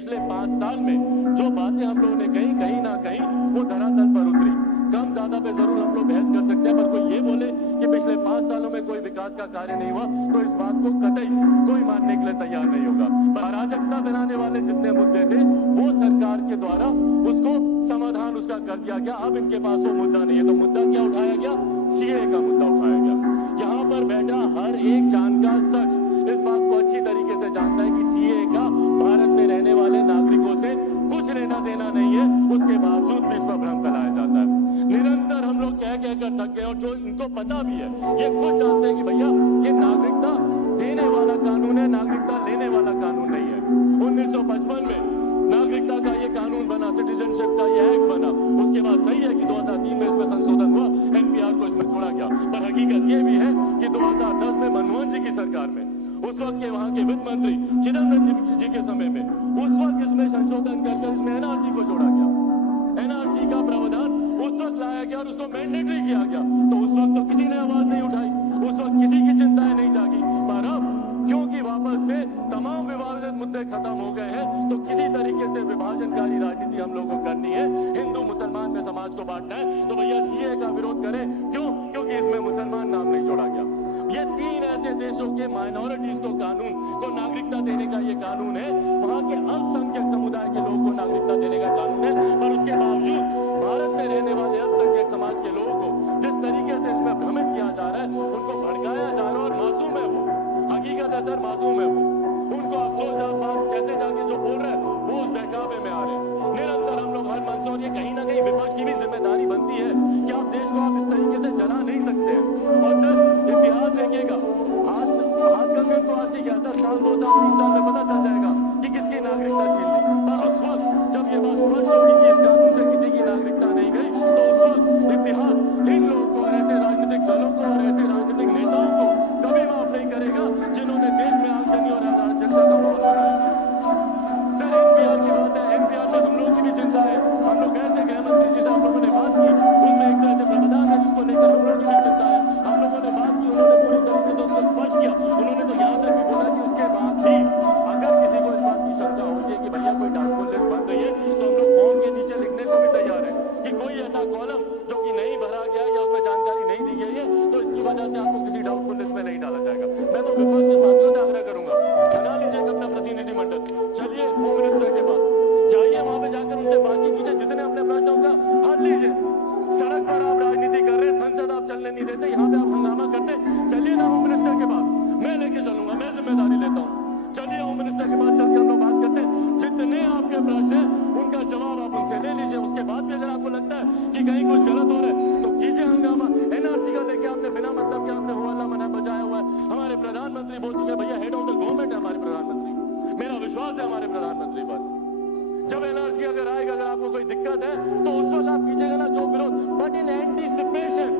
पिछले 5 साल में जो बातें हम लोगों ने कही, कहीं ना कहीं वो धरातल पर उतरी। कम ज्यादा पे जरूर हम लोग बहस कर सकते हैं, पर कोई ये बोले कि पिछले 5 सालों में कोई विकास का कार्य नहीं हुआ तो इस बात को कतई कोई मानने के लिए तैयार नहीं होगा। अराजकता बनाने वाले जितने मुद्दे थे वो सरकार के द्वारा उसको समाधान उसका कर दिया गया। अब इनके पास वो मुद्दा नहीं है, तो मुद्दा क्या उठाया गया? सीए का मुद्दा उठाया गया। यहाँ पर बैठा हर एक जानकार शख्स इस बात को अच्छी तरीके से जानता है कि सीए का भारत में रहने वाले नागरिकों से कुछ लेना देना नहीं है, उसके बावजूद भी इस पर भ्रम फैलाया जाता है। निरंतर हम लोग कह कर थक गए, और जो इनको पता भी है, ये खुद जानते हैं कि भैया ये नागरिकता देने वाला कानून है, नागरिकता लेने वाला कानून नहीं है। 1955 में नागरिकता का ये कानून बना, सिटीजनशिप का ये एक्ट बना। उसके बाद सही है कि 2003 में इसमें संशोधन हुआ, एनपीआर को इसमें जोड़ा गया, पर हकीकत ये भी है कि 2010 में मनमोहन जी की सरकार में उस वक्त के वहां के वित्त मंत्री चिदंबरम जी के समय में उस वक्त इसमें संशोधन कर इसमें एनआरसी को जोड़ा गया। एनआरसी का प्रावधान उस वक्त लाया गया और उसको मैंडेटरी किया गया, तो उस वक्त तो किसी ने आवाज नहीं उठाई, उस वक्त किसी की चिंताएं नहीं जागी। पर अब क्योंकि वापस से तमाम विवादित मुद्दे खत्म हो गए हैं, तो किसी तरीके से विभाजनकारी राजनीति हम लोगों को करनी है, हिंदू मुसलमान में समाज को बांटना है, तो भैया सीए का विरोध करें। क्यों? क्योंकि इसमें मुसलमान नाम नहीं जोड़ा गया। ये 3 ऐसे देशों के माइनॉरिटीज को कानून को नागरिकता देने का ये कानून है, वहां के अल्पसंख्यक समुदाय के लोगों को नागरिकता देने का कानून है, पर उसके बावजूद भारत में रहने वाले अल्पसंख्यक समाज के लोगों को जिस तरीके से इसमें भ्रमित किया जा रहा है, उनको भड़काया जा रहा है। और मासूम है वो, हकीकत है सर, मासूम है वो। उनको अफसोस बात जैसे जाके जो बोल रहे हैं वो उस बहकावे में आ रहे हैं। निरंतर हम लोग हर मंच, और ये कहीं ना कहीं विपक्ष की भी जिम्मेदारी बनती है कि आप देश को आप इस तरीके से जला नहीं सकते हैं। और सर इतिहास देखिएगा, हाथ कंगन को आसी गया सर, साल 2 साल 3 साल में पता चल जाएगा कि किसकी नागरिकता छीन ली। पर उस वक्त जब ये बात स्पष्ट होगी कि इस कानून से किसी की नागरिकता नहीं गई, तो उस वक्त इतिहास इन लोगों को, ऐसे राजनीतिक दलों को और ऐसे राजनीतिक नेताओं को कभी माफ नहीं करेगा जिन्होंने देश में आगजनी और अराजकता का माहौल बनाया। सर एनपीआर की बात है, एनपीआर में हम लोगों की भी चिंता है। हम लोग कहते हैं गृह मंत्री जी से हम लोगों ने बात की, उसमें एक तरह से प्रावधान है जिसको लेकर हम लोगों की भी चिंता है। हम लोगों ने बात की, उन्होंने पूरी तरीके से उसको स्पष्ट किया। उन्होंने तो यहाँ तक भी बोला कि उसके बाद भी अगर किसी को इस बात की शंका होती है कि भैया कोई डाउटफुल लिस्ट बन रही है, तो हम लोग फॉर्म के नीचे लिखने को भी तैयार है कि कोई ऐसा कॉलम जो कि नहीं भरा गया या उसमें जानकारी नहीं दी गई है, तो इसकी वजह से आपको किसी डाउटफुल लिस्ट में नहीं डाला जाएगा। मैं तो विपक्ष के साथियों से आग्रह करूंगा, बना लीजिए अपना प्रतिनिधिमंडल, चलिए होम मिनिस्टर के पास जाइए, वहां पे जाकर उनसे बातचीत कीजिए, जितने अपने प्रश्न का हल लीजिए। सड़क पर आप राजनीति कर रहे हैं, संसद आप चलने नहीं देते, यहाँ पे आप हंगामा करते, चलिए ना होम मिनिस्टर के पास, मैं लेके चलूंगा, मैं जिम्मेदारी लेता हूँ। चलिए होम मिनिस्टर के पास चल के हम लोग बात करते हैं, जितने आपके प्रश्न हैं उनका जवाब आप उनसे ले लीजिए। उसके बाद भी अगर आपको लगता है कि कहीं कुछ गलत हो रहा है तो कीजिए हंगामा। एनआरसी का देखिए आपने बिना मतलब के आपने हुआ मना बचाया हुआ है। हमारे प्रधानमंत्री बोल चुके भैया, हेड ऑफ द गवर्नमेंट है हमारे प्रधानमंत्री, मेरा विश्वास है हमारे प्रधानमंत्री पर। जब एनआरसी अगर आएगा, अगर आपको कोई दिक्कत है तो उस वक्त आप कीजिएगा ना जो विरोध, बट इन एंटीसिपेशन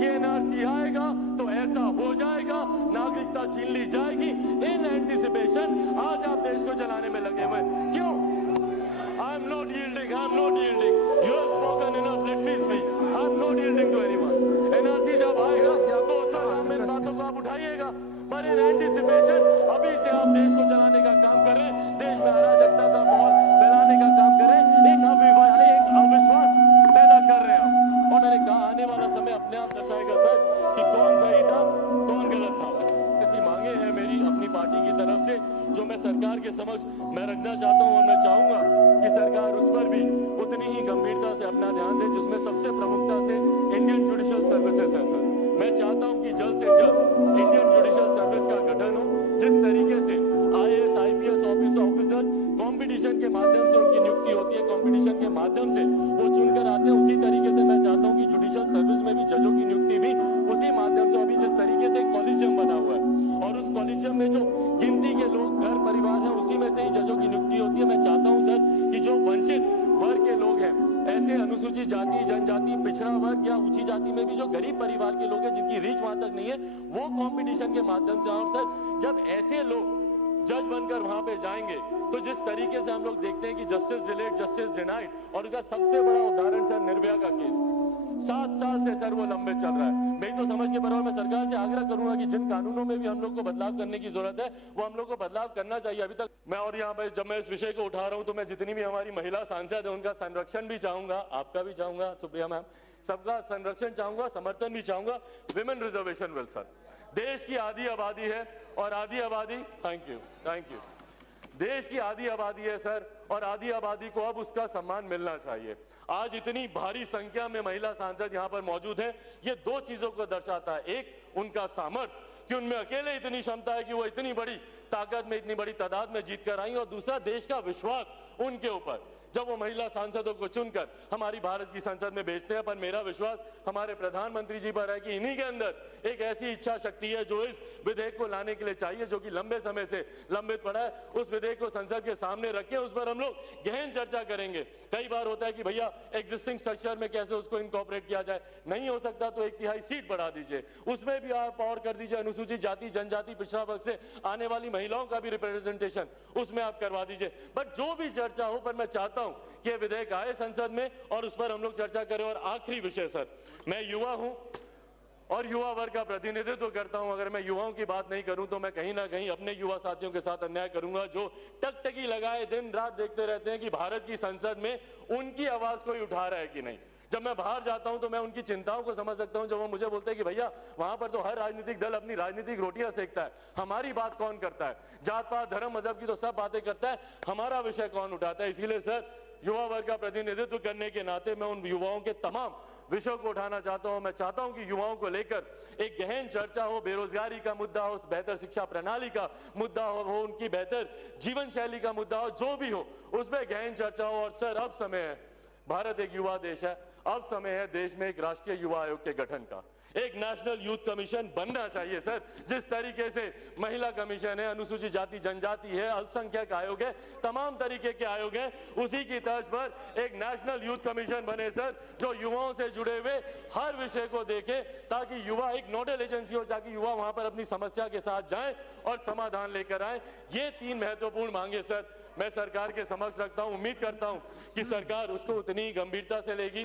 कि एनआरसी आएगा तो ऐसा हो जाएगा, नागरिकता छीन ली जाएगी, इन एंटीसिपेशन आज आप देश को जलाने में लगे हुए। क्यों? I am not yielding, I am not yielding, you have spoken enough, let me speak, I am not yielding to anyone. NRC जब आएगा तो उस वक्त आप इन बातों को आप उठाइएगा, पर इन एंटीसिपेशन अभी से आप देश को जलाने का काम कर रहे हैं, देश में अराजकता का माहौल फैलाने का काम कर रहे हैं, एक अविश्वास पैदा कर रहे हैं। और मैंने कहा आने वाला समय अपने आप दर्शाएगा सर कि कौन सही था कौन गलत था। ऐसी मांगे हैं मेरी अपनी पार्टी की तरफ से जो मैं सरकार के समक्ष मैं रखना चाहता हूं, और मैं चाहूंगा कि सरकार उस पर भी उतनी ही गंभीरता से अपना ध्यान दे, जिसमें सबसे प्रमुखता से इंडियन जुडिशियल सर्विसेज है सर। मैं चाहता हूं कि जल्द से जल्द इंडियन जुडिशियल सर्विस का गठन हो, जिस तरीके से आईएएस आईपीएस ऑफिसर्स कंपटीशन के माध्यम से उनकी नियुक्ति होती है, कंपटीशन के माध्यम से वो चुनकर आते हैं, उसी तरीके से मैं चाहता हूं कि जुडिशियल सर्विस में भी जजों की नियुक्ति भी उसी माध्यम से, अभी जिस तरीके से कॉलेजियम बना हुआ है और उस कॉलेजियम में जो गिनती के लोग घर परिवार हैं उसी में से ही जजों की नियुक्ति होती है। मैं चाहता हूं सर कि जो वंचित वर्ग के लोग हैं, ऐसे अनुसूचित जाति जनजाति पिछड़ा वर्ग या ऊंची जाति में भी जो गरीब परिवार के लोग हैं जिनकी रीच वहां तक नहीं है, वो कंपटीशन के माध्यम से। और सर जब ऐसे लोग जज बनकर वहां पे जाएंगे तो जिस तरीके से हम लोग देखते हैं कि जस्टिस डिलेड जस्टिस डिनाइड, और उसका सबसे बड़ा उदाहरण सर निर्भया का केस। 7 साल से सर वो लंबे चल रहा है। मेरी तो समझ के बराबर मैं सरकार से आग्रह करूंगा कि जिन कानूनों में भी हम लोग को बदलाव करने की जरूरत है वो हम लोग को बदलाव करना चाहिए। अभी तक मैं और यहाँ पे जब मैं इस विषय को उठा रहा हूं तो मैं जितनी भी हमारी महिला सांसद है उनका संरक्षण भी चाहूंगा, आपका भी चाहूंगा सुप्रिया मैम, सबका संरक्षण चाहूंगा, समर्थन भी चाहूंगा। विमेन रिजर्वेशन बिल सर, देश की आधी आबादी है और आधी आबादी, थैंक यू, देश की आधी आबादी है सर और आधी आबादी को अब उसका सम्मान मिलना चाहिए। आज इतनी भारी संख्या में महिला सांसद यहाँ पर मौजूद हैं, ये दो चीजों को दर्शाता है। एक, उनका सामर्थ्य कि उनमें अकेले इतनी क्षमता है कि वो इतनी बड़ी ताकत में, इतनी बड़ी तादाद में जीत कर आई, और दूसरा देश का विश्वास उनके ऊपर जब वो महिला सांसदों को चुनकर हमारी भारत की संसद में भेजते हैं। पर मेरा विश्वास हमारे प्रधानमंत्री जी पर है कि इन्हीं के अंदर एक ऐसी इच्छा शक्ति है जो इस विधेयक को लाने के लिए चाहिए, जो कि लंबे समय से लंबित पड़ा है। उस विधेयक को संसद के सामने रखें, उस पर हम लोग गहन चर्चा करेंगे। कई बार होता है कि भैया एग्जिस्टिंग स्ट्रक्चर में कैसे उसको इनकॉर्पोरेट किया जाए, नहीं हो सकता तो 1/3 सीट बढ़ा दीजिए, उसमें भी आप और कर दीजिए अनुसूचित जाति जनजाति पिछड़ा वर्ग से आने वाली महिलाओं का भी रिप्रेजेंटेशन उसमें आप करवा दीजिए। बट जो भी चर्चा हो, पर मैं चाहता हूं कि विधेयक आए संसद में और उस पर हम लोग चर्चा करें। और आखिरी विषय सर, मैं युवा हूं और युवा वर्ग का प्रतिनिधित्व करता हूं। अगर मैं युवाओं की बात नहीं करूं तो मैं कहीं ना कहीं अपने युवा साथियों के साथ अन्याय करूंगा, जो टकटकी लगाए दिन रात देखते रहते हैं कि भारत की संसद में उनकी आवाज कोई उठा रहा है कि नहीं। जब मैं बाहर जाता हूं तो मैं उनकी चिंताओं को समझ सकता हूं, जब वो मुझे बोलते हैं कि भैया वहां पर तो हर राजनीतिक दल अपनी राजनीतिक रोटियां सेकता है, हमारी बात कौन करता है, जात पात धर्म मजहब की तो सब बातें करता है, हमारा विषय कौन उठाता है। इसीलिए सर, युवा वर्ग का प्रतिनिधित्व करने के नाते मैं उन युवाओं के तमाम विषयों को उठाना चाहता हूं। मैं चाहता हूं कि युवाओं को लेकर एक गहन चर्चा हो, बेरोजगारी का मुद्दा हो, बेहतर शिक्षा प्रणाली का मुद्दा हो, उनकी बेहतर जीवन शैली का मुद्दा हो, जो भी हो उसमें गहन चर्चा हो। और सर, अब समय है, भारत एक युवा देश है, अब समय है देश में एक राष्ट्रीय युवा आयोग के गठन का। एक नेशनल यूथ कमीशन बनना चाहिए सर, जिस तरीके से महिला कमीशन है, अनुसूचित जाति जनजाति है, अल्पसंख्यक आयोग है, तमाम तरीके के आयोग हैं, उसी की तर्ज पर एक नेशनल यूथ कमीशन बने सर, जो युवाओं से जुड़े हुए हर विषय को देखे, ताकि युवा एक नोडल एजेंसी हो, ताकि युवा वहां पर अपनी समस्या के साथ जाएं और समाधान लेकर आए। ये 3 महत्वपूर्ण मांगे सर मैं सरकार के समक्ष रखता हूं। उम्मीद करता हूं कि सरकार उसको उतनी गंभीरता से लेगी